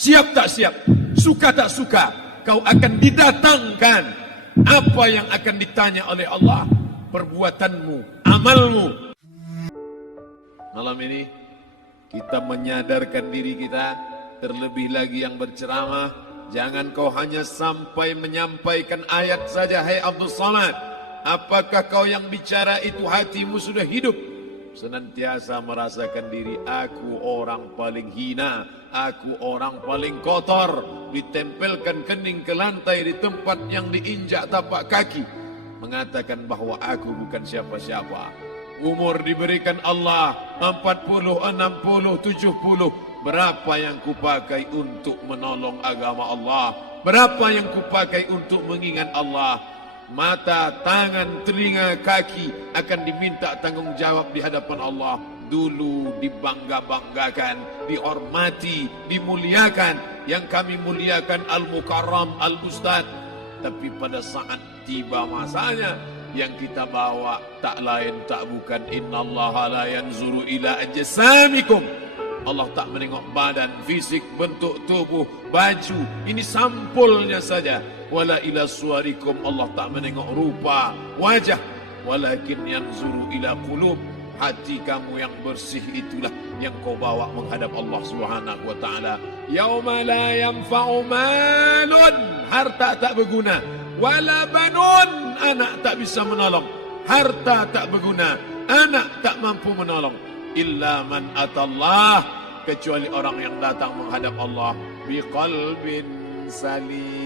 Siap tak siap, suka tak suka, kau akan didatangkan. Apa yang akan ditanya oleh Allah? Perbuatanmu, amalmu. Malam ini kita menyadarkan diri kita, terlebih lagi yang berceramah, jangan kau hanya sampai menyampaikan ayat saja. Hai Abdul Samad, apakah kau yang bicara itu hatimu sudah hidup? Senantiasa merasakan diri, aku orang paling hina, aku orang paling kotor, ditempelkan kening ke lantai di tempat yang diinjak tapak kaki, mengatakan bahwa aku bukan siapa-siapa. Umur diberikan Allah 40, 60, 70. Berapa yang kupakai untuk menolong agama Allah? Berapa yang kupakai untuk mengingat Allah? Mata, tangan, telinga, kaki akan diminta tanggung jawab di hadapan Allah. Dulu dibangga-banggakan, dihormati, dimuliakan. Yang kami muliakan Al-Mukarram, Al-Ustadz. Tapi pada saat tiba masanya, yang kita bawa tak lain tak bukan innallaha la yanzuru ila ajsamikum. Allah tak menengok badan, fisik, bentuk tubuh, baju. Ini sampulnya saja. Wala ila suwarikum, Allah tak menengok rupa, wajah. Walakin yanzuru ila qulub. Hati kamu yang bersih itulah yang kau bawa menghadap Allah Subhanahu wa taala. Yauma la yanfa'u malun, harta tak berguna. Wala banun, anak tak bisa menolong. Harta tak berguna, anak tak mampu menolong. Illa man atallah, kecuali orang yang datang menghadap Allah biqalbin salim,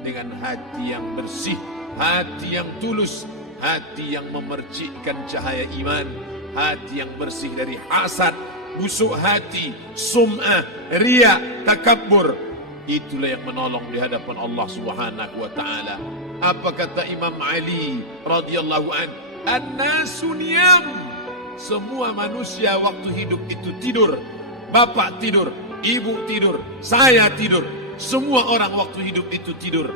dengan hati yang bersih, hati yang tulus, hati yang memercikkan cahaya iman, hati yang bersih dari hasad, busuk hati, sum'ah, riya, takabbur. Itulah yang menolong di hadapan Allah Subhanahu wa taala. Apa kata Imam Ali radhiyallahu anhu? An-nasu niyam. Semua manusia waktu hidup itu tidur. Bapak tidur, ibu tidur, saya tidur. Semua orang waktu hidup itu tidur.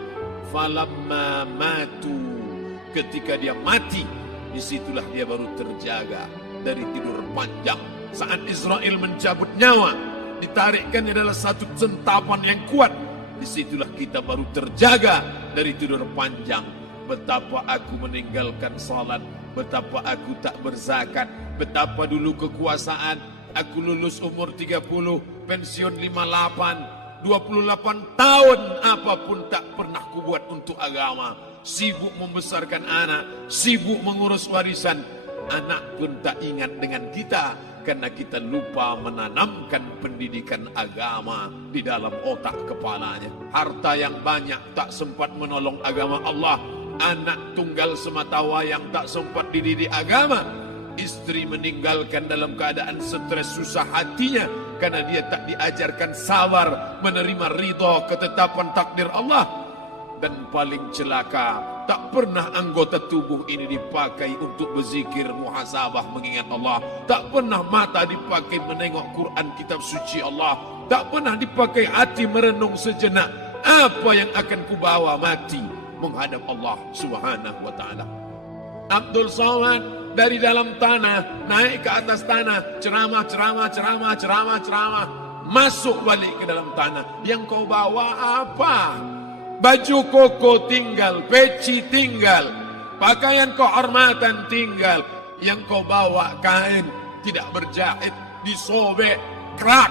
Falamma matu, ketika dia mati, disitulah dia baru terjaga dari tidur panjang. Saat Israel mencabut nyawa, ditarikkan adalah satu centapan yang kuat. Disitulah kita baru terjaga dari tidur panjang. Betapa aku meninggalkan salat, betapa aku tak berzakat, betapa dulu kekuasaan. Aku lulus umur 30, pensiun 58, 28 tahun apapun tak pernah kubuat untuk agama. Sibuk membesarkan anak, sibuk mengurus warisan. Anak pun tak ingat dengan kita karena kita lupa menanamkan pendidikan agama di dalam otak kepalanya. Harta yang banyak tak sempat menolong agama Allah. Anak tunggal semata wayang tak sempat dididik agama. Istri meninggalkan dalam keadaan stres susah hatinya karena dia tak diajarkan sabar menerima ridha ketetapan takdir Allah. Dan paling celaka, tak pernah anggota tubuh ini dipakai untuk berzikir, muhasabah, mengingat Allah. Tak pernah mata dipakai menengok Quran, kitab suci Allah. Tak pernah dipakai hati merenung sejenak. Apa yang akan kubawa mati menghadap Allah Subhanahu wa taala. Abdul Samad dari dalam tanah naik ke atas tanah, ceramah, masuk balik ke dalam tanah. Yang kau bawa apa? Baju koko tinggal, peci tinggal, pakaian kehormatan tinggal. Yang kau bawa kain tidak berjahit, disobek, kerak.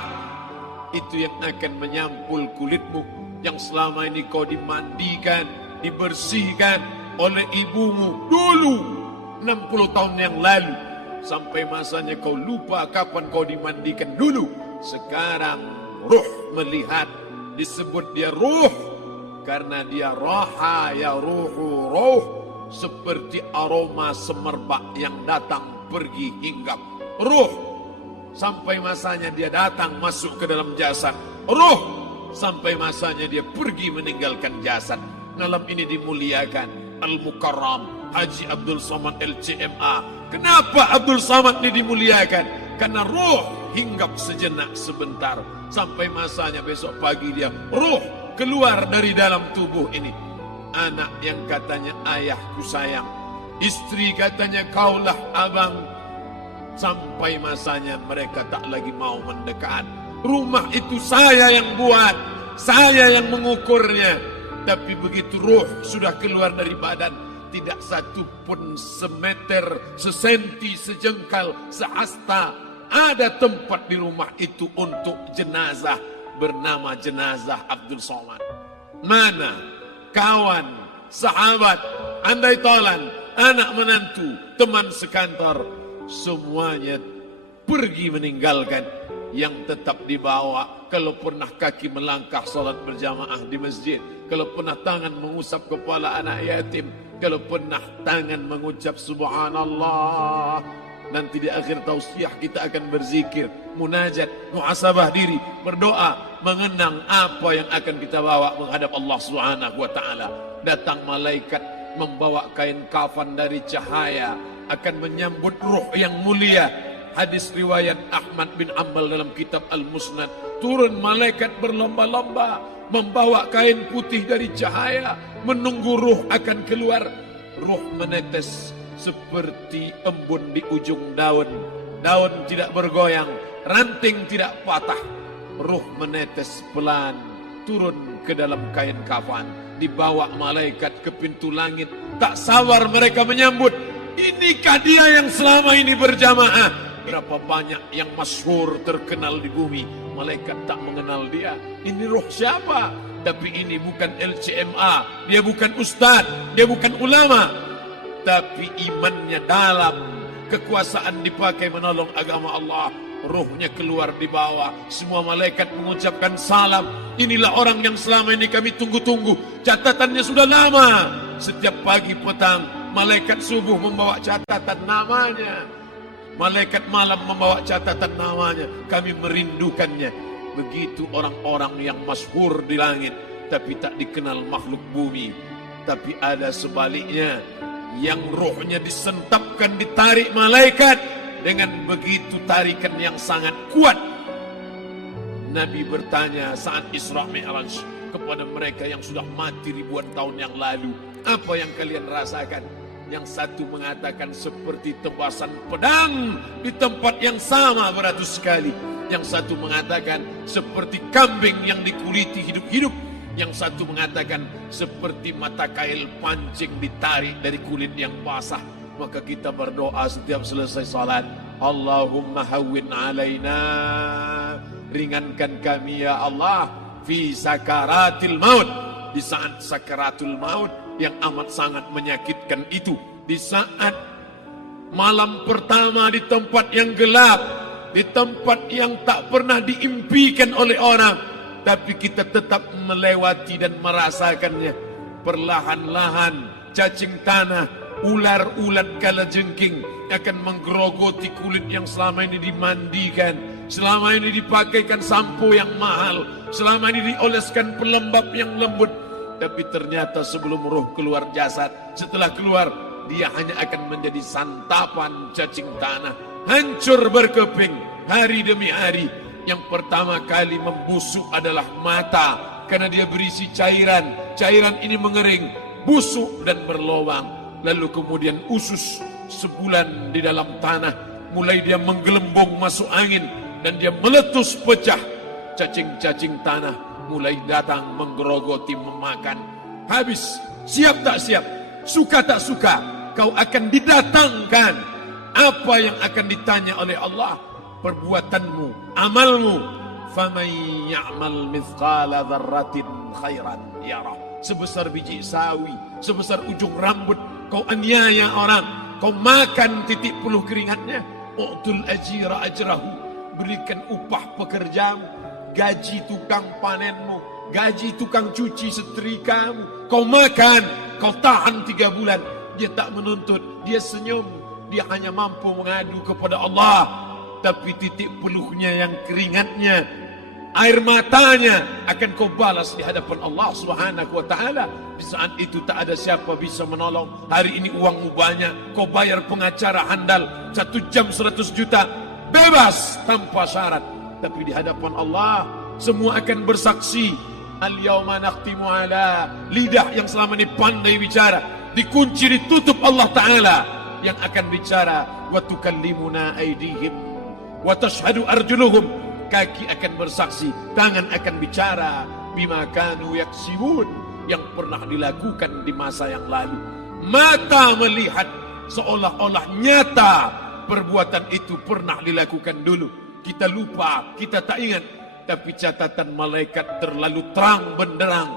Itu yang akan menyampul kulitmu, yang selama ini kau dimandikan, dibersihkan oleh ibumu dulu 60 tahun yang lalu. Sampai masanya kau lupa kapan kau dimandikan dulu. Sekarang ruh melihat, disebut dia ruh karena dia raha ya ruhu ruh, seperti aroma semerbak yang datang pergi hinggap. Ruh sampai masanya dia datang masuk ke dalam jasad. Ruh sampai masanya dia pergi meninggalkan jasad. Malam ini dimuliakan Al-Mukarram Haji Abdul Samad LCMA. Kenapa Abdul Samad ini dimuliakan? Karena ruh hinggap sejenak sebentar. Sampai masanya besok pagi dia ruh keluar dari dalam tubuh ini. Anak yang katanya ayahku sayang, istri katanya kaulah abang. Sampai masanya mereka tak lagi mau mendekat. Rumah itu saya yang buat, saya yang mengukurnya. Tapi begitu ruh sudah keluar dari badan, tidak satu pun semeter, sesenti, sejengkal, sehasta ada tempat di rumah itu untuk jenazah bernama jenazah Abdul Somad. Mana kawan, sahabat, andai tolan, anak menantu, teman sekantor, semuanya pergi meninggalkan. Yang tetap dibawa, kalau pernah kaki melangkah salat berjamaah di masjid, kalau pernah tangan mengusap kepala anak yatim, kalau pernah tangan mengucap subhanallah. Nanti di akhir tausiah kita akan berzikir, munajat, muhasabah diri, berdoa, mengenang apa yang akan kita bawa menghadap Allah Subhanahu wa taala. Datang malaikat membawa kain kafan dari cahaya, akan menyambut ruh yang mulia. Hadis riwayat Ahmad bin Ambal dalam kitab Al-Musnad, turun malaikat berlomba-lomba membawa kain putih dari cahaya, menunggu ruh akan keluar. Ruh menetes seperti embun di ujung daun. Daun tidak bergoyang, ranting tidak patah. Ruh menetes pelan, turun ke dalam kain kafan, dibawa malaikat ke pintu langit. Tak sabar mereka menyambut. Inikah dia yang selama ini berjamaah? Berapa banyak yang masyhur terkenal di bumi, malaikat tak mengenal dia. Ini ruh siapa? Tapi ini bukan LCMA, dia bukan ustaz, dia bukan ulama, tapi imannya dalam, kekuasaan dipakai menolong agama Allah. Ruhnya keluar di bawah, semua malaikat mengucapkan salam. Inilah orang yang selama ini kami tunggu-tunggu, catatannya sudah lama. Setiap pagi petang, malaikat subuh membawa catatan namanya, malaikat malam membawa catatan namanya. Kami merindukannya. Begitu orang-orang yang masyhur di langit, tapi tak dikenal makhluk bumi. Tapi ada sebaliknya, yang rohnya disentapkan, ditarik malaikat dengan begitu tarikan yang sangat kuat. Nabi bertanya saat Isra Mi'raj kepada mereka yang sudah mati ribuan tahun yang lalu, apa yang kalian rasakan? Yang satu mengatakan seperti tebasan pedang di tempat yang sama beratus kali. Yang satu mengatakan seperti kambing yang dikuliti hidup-hidup. Yang satu mengatakan seperti mata kail pancing ditarik dari kulit yang basah. Maka kita berdoa setiap selesai salat, Allahumma hawwin alaina, ringankan kami ya Allah, fi sakaratil maut, di saat sakaratul maut yang amat sangat menyakitkan itu. Di saat malam pertama di tempat yang gelap, di tempat yang tak pernah diimpikan oleh orang, tapi kita tetap melewati dan merasakannya. Perlahan-lahan cacing tanah, ular-ulat kalajengking akan menggerogoti kulit yang selama ini dimandikan, selama ini dipakaikan sampo yang mahal, selama ini dioleskan pelembab yang lembut. Tapi ternyata sebelum roh keluar jasad, setelah keluar, dia hanya akan menjadi santapan cacing tanah, hancur berkeping hari demi hari. Yang pertama kali membusuk adalah mata, karena dia berisi cairan. Cairan ini mengering, busuk dan berlubang. Lalu kemudian usus sebulan di dalam tanah, mulai dia menggelembung masuk angin dan dia meletus pecah. Cacing-cacing tanah mulai datang menggerogoti, memakan. Habis, siap tak siap, suka tak suka, kau akan didatangkan. Apa yang akan ditanya oleh Allah? Perbuatanmu, amalmu. Faman ya'mal mithqala dzarratin khairan yarah. Sebesar biji sawi, sebesar ujung rambut, kau aniaya orang, kau makan titik puluh keringatnya. U'tul ajira ajrahu, berikan upah pekerjamu, gaji tukang panenmu, gaji tukang cuci setrikamu. Kau makan, kau tahan 3 bulan. Dia tak menuntut, dia senyum, dia hanya mampu mengadu kepada Allah. Tapi titik peluhnya yang keringatnya, air matanya akan kau balas di hadapan Allah Subhanahu wa taala. Di saat itu tak ada siapa bisa menolong. Hari ini uangmu banyak, kau bayar pengacara handal 1 jam 100 juta, bebas tanpa syarat. Tapi di hadapan Allah semua akan bersaksi. Al-yawma nakhtimu ala, lidah yang selama ini pandai bicara dikunci, ditutup Allah Ta'ala yang akan bicara. Wa tukallimuna aydihim wa tashhadu arjuluhum, kaki akan bersaksi, tangan akan bicara, bima kanu yaksibun, yang pernah dilakukan di masa yang lalu. Mata melihat seolah-olah nyata perbuatan itu pernah dilakukan dulu. Kita lupa, kita tak ingat, tapi catatan malaikat terlalu terang benderang.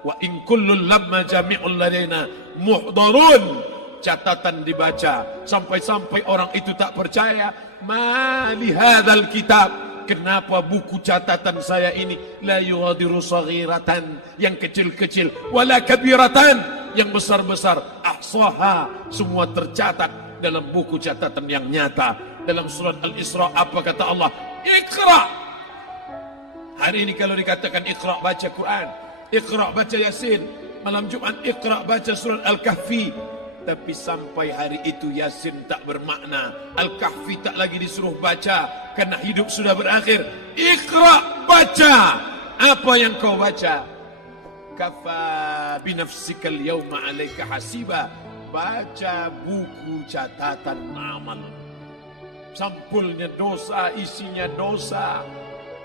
Wa in kullun lamma jami'ul ladaina muhdarun. Catatan dibaca sampai-sampai orang itu tak percaya. Ma li hadzal kitab, kenapa buku catatan saya ini la yughadiru saghiratan, yang kecil-kecil, wala kabiratan, yang besar-besar, ahsaha, semua tercatat dalam buku catatan yang nyata. Dalam surat Al-Isra apa kata Allah? Iqra. Hari ini kalau dikatakan Iqra baca Quran, Iqra baca Yasin, malam Jumat Iqra baca surat Al-Kahfi, tapi sampai hari itu Yasin tak bermakna, Al-Kahfi tak lagi disuruh baca karena hidup sudah berakhir. Iqra, baca. Apa yang kau baca? Kafa binafsikal yawma alaika hasiba. Baca buku catatan amal. Sampulnya dosa, isinya dosa.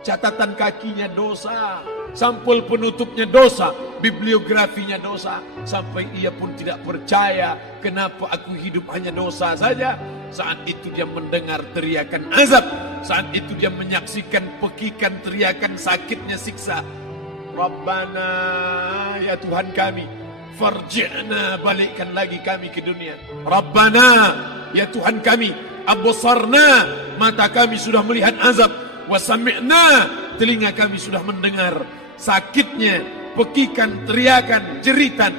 Catatan kakinya dosa, sampul penutupnya dosa, bibliografinya dosa. Sampai ia pun tidak percaya, kenapa aku hidup hanya dosa saja. Saat itu dia mendengar teriakan azab, saat itu dia menyaksikan pekikan teriakan sakitnya siksa. Rabbana, ya Tuhan kami, farji'na, balikkan lagi kami ke dunia. Rabbana, ya Tuhan kami, absarna, mata kami sudah melihat azab. Wasami'na, telinga kami sudah mendengar sakitnya, pekikan, teriakan, jeritan.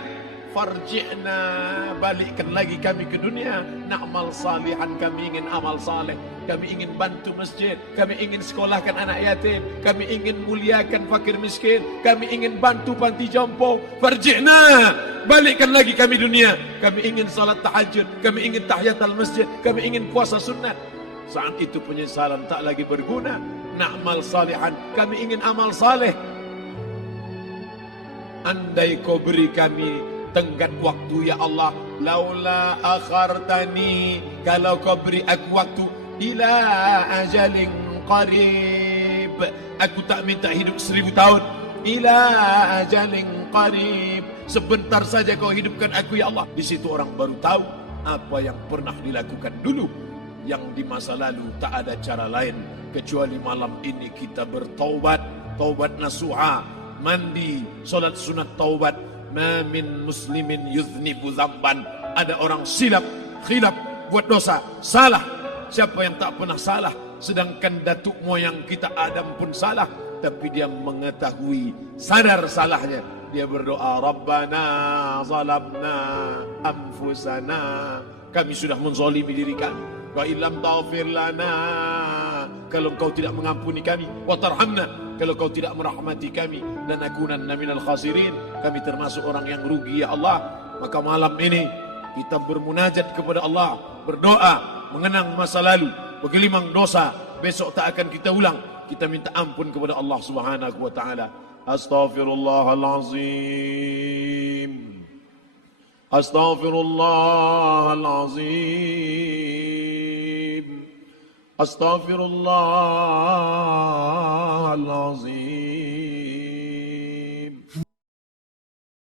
Farji'na, balikkan lagi kami ke dunia. Na'mal salihan, kami ingin amal saleh, kami ingin bantu masjid, kami ingin sekolahkan anak yatim, kami ingin muliakan fakir miskin, kami ingin bantu panti jompo. Farji'na, balikkan lagi kami dunia. Kami ingin salat tahajud, kami ingin tahiyatul masjid, kami ingin puasa sunat. Saat itu penyesalan tak lagi berguna. Na'mal salihan, kami ingin amal saleh. Andai kau beri kami tenggat waktu ya Allah, laula akhartani, kalau kau beri aku waktu, ila ajalin qarib, aku tak minta hidup 1000 tahun, ila ajalin qarib, sebentar saja kau hidupkan aku ya Allah. Di situ orang baru tahu apa yang pernah dilakukan dulu, yang di masa lalu tak ada cara lain kecuali malam ini kita bertaubat, taubat nasuha, mandi, solat sunat taubat. Ma min muslimin yuznibu zamban, ada orang silap, khilaf, buat dosa, salah. Siapa yang tak pernah salah? Sedangkan datuk moyang kita Adam pun salah, tapi dia mengetahui, sadar salahnya. Dia berdoa, Rabbana zalamna anfusana, kami sudah menzalimi diri kami. Wa illam taghfir lana, kalau kau tidak mengampuni kami, wa tarhamna, kalau kau tidak merahmati kami, dan akunanna minal khasirin, kami termasuk orang yang rugi ya Allah. Maka malam ini kita bermunajat kepada Allah, berdoa, mengenang masa lalu, bergelimang dosa, besok tak akan kita ulang. Kita minta ampun kepada Allah Subhanahu wa taala. Astaghfirullahalazim. Astaghfirullahalazim. Astaghfirullahalazim.